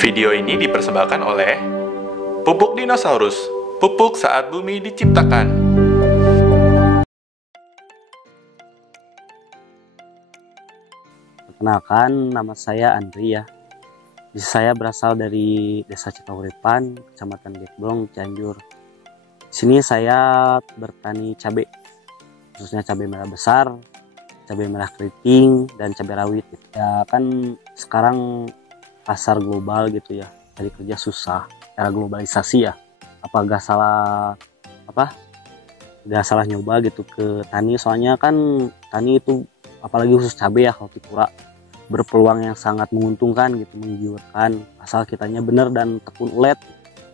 Video ini dipersembahkan oleh Pupuk Dinosaurus, pupuk saat bumi diciptakan. Perkenalkan, nama saya Andri ya. Saya berasal dari Desa Cikauripan, Kecamatan Gekblong, Cianjur. Di sini saya bertani cabai, khususnya cabai merah besar, cabai merah keriting, dan cabai rawit. Ya kan sekarang pasar global gitu ya, cari kerja susah, era globalisasi ya. Gak salah nyoba gitu ke tani, soalnya kan tani itu apalagi khusus cabai ya, kalau Tipura berpeluang yang sangat menguntungkan gitu, menggiurkan asal kitanya benar dan tekun ulet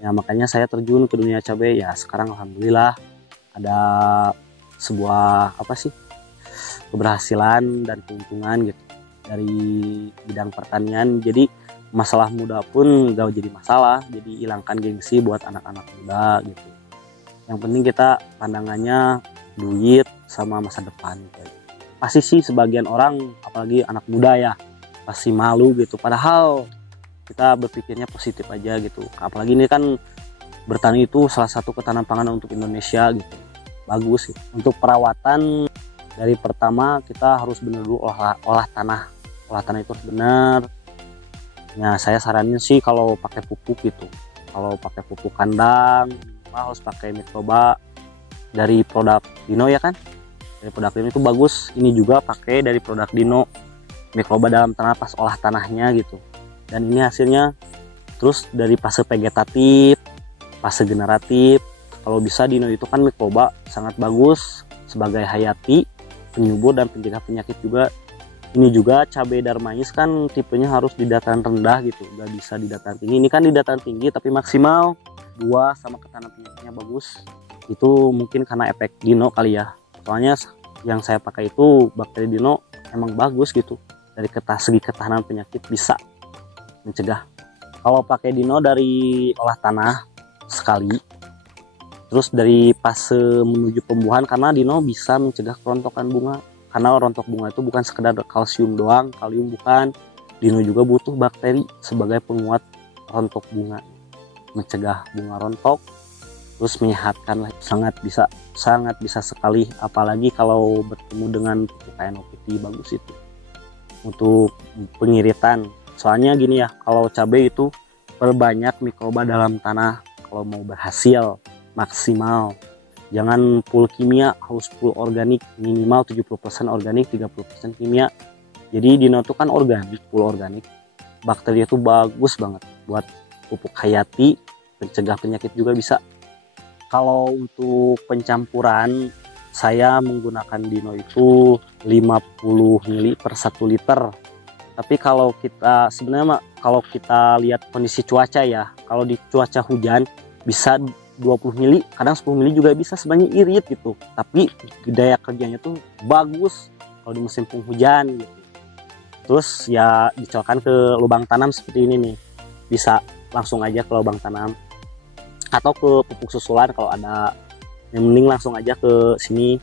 ya. Makanya saya terjun ke dunia cabai ya. Sekarang alhamdulillah ada sebuah keberhasilan dan keuntungan gitu dari bidang pertanian. Jadi masalah muda pun gak jadi masalah, jadi hilangkan gengsi buat anak-anak muda gitu. Yang penting kita pandangannya duit sama masa depan gitu. Pasti sih sebagian orang, apalagi anak muda ya, pasti malu gitu, padahal kita berpikirnya positif aja gitu. Apalagi ini kan bertani itu salah satu ketahanan pangan untuk Indonesia gitu, bagus gitu. Untuk perawatan, dari pertama kita harus benar dulu olah tanah itu harus benar. Nah, saya saranin sih kalau pakai pupuk gitu, kalau pakai pupuk kandang harus pakai mikroba dari produk Dino ya kan. Dari produk Dino itu bagus. Ini juga pakai dari produk Dino, mikroba dalam tanah pas olah tanahnya gitu. Dan ini hasilnya. Terus dari fase vegetatif, fase generatif, kalau bisa Dino itu kan mikroba sangat bagus sebagai hayati, penyubur dan pencegah penyakit juga. Ini juga cabai darmais kan tipenya harus di dataran rendah gitu, nggak bisa di dataran tinggi. Ini kan di dataran tinggi tapi maksimal buah sama ketahanan penyakitnya bagus. Itu mungkin karena efek Dino kali ya. Soalnya yang saya pakai itu bakteri Dino emang bagus gitu, dari segi ketahanan penyakit bisa mencegah. Kalau pakai Dino dari olah tanah sekali, terus dari fase menuju pembuahan, karena Dino bisa mencegah kerontokan bunga. Karena rontok bunga itu bukan sekedar kalsium doang, kalium bukan. Dino juga butuh bakteri sebagai penguat rontok bunga, mencegah bunga rontok, terus menyehatkan lah. Sangat bisa sekali, apalagi kalau bertemu dengan pupuk NPK bagus itu untuk pengiritan. Soalnya gini ya, kalau cabai itu perbanyak mikroba dalam tanah kalau mau berhasil maksimal. Jangan full kimia, harus full organik, minimal 70% organik, 30% kimia. Jadi Dino itu kan organik, full organik. Bakteri itu bagus banget buat pupuk hayati, pencegah penyakit juga bisa. Kalau untuk pencampuran, saya menggunakan Dino itu 50 ml per 1 liter. Tapi kalau kita kalau kita lihat kondisi cuaca ya, kalau di cuaca hujan bisa 20 mili, kadang 10 mili juga bisa, sebenarnya irit gitu. Tapi daya kerjanya tuh bagus kalau di musim penghujan gitu. Terus ya dicolokkan ke lubang tanam seperti ini nih. Bisa langsung aja ke lubang tanam atau ke pupuk susulan kalau ada. Yang mending langsung aja ke sini.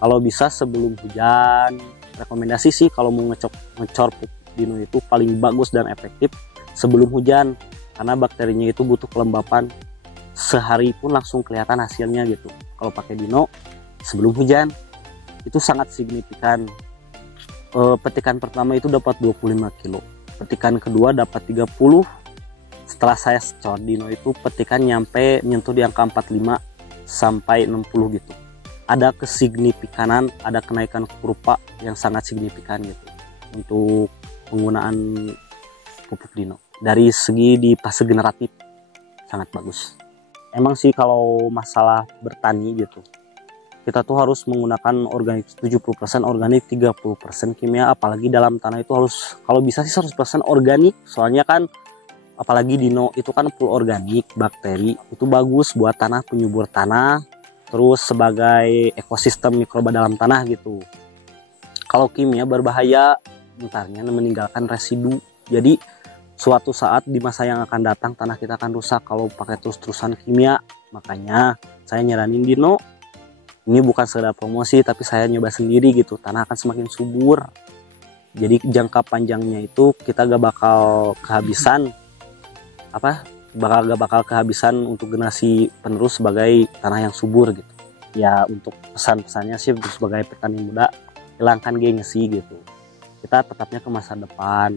Kalau bisa sebelum hujan, rekomendasi sih kalau mau ngecor pupuk Dino itu paling bagus dan efektif sebelum hujan, karena bakterinya itu butuh kelembapan. Sehari pun langsung kelihatan hasilnya gitu. Kalau pakai Dino sebelum hujan itu sangat signifikan. Petikan pertama itu dapat 25 kilo, petikan kedua dapat 30. Setelah saya secor Dino itu petikan menyentuh di angka 45 sampai 60 gitu. Ada kesignifikanan, ada kenaikan kurva yang sangat signifikan gitu untuk penggunaan pupuk Dino. Dari segi di fase generatif sangat bagus. Emang sih kalau masalah bertani gitu, kita tuh harus menggunakan organik 70% organik, 30% kimia. Apalagi dalam tanah itu harus, kalau bisa sih 100% organik. Soalnya kan apalagi Dino itu kan full organik, bakteri itu bagus buat tanah, penyubur tanah, terus sebagai ekosistem mikroba dalam tanah gitu. Kalau kimia berbahaya, bentarnya meninggalkan residu. Jadi suatu saat di masa yang akan datang tanah kita akan rusak kalau pakai terus-terusan kimia. Makanya saya nyaranin Dino. Ini bukan sekedar promosi, tapi saya nyoba sendiri gitu. Tanah akan semakin subur. Jadi jangka panjangnya itu kita gak bakal kehabisan gak bakal kehabisan untuk generasi penerus sebagai tanah yang subur gitu. Ya untuk pesan-pesannya sih untuk sebagai petani muda, hilangkan gengsi gitu. Kita tetapnya ke masa depan.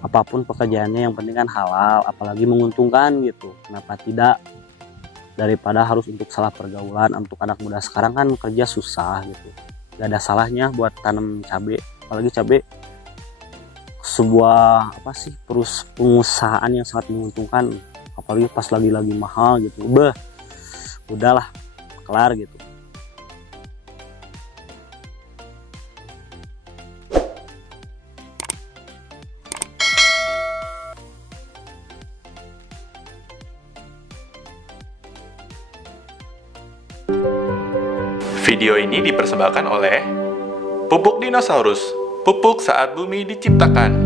Apapun pekerjaannya yang penting kan halal, apalagi menguntungkan gitu. Kenapa tidak? Daripada harus untuk salah pergaulan. Untuk anak muda sekarang kan kerja susah gitu. Gak ada salahnya buat tanam cabai, apalagi cabai sebuah pengusahaan yang sangat menguntungkan, apalagi pas lagi mahal gitu. Udahlah kelar gitu. Video ini dipersembahkan oleh Pupuk Dinosaurus, pupuk saat bumi diciptakan.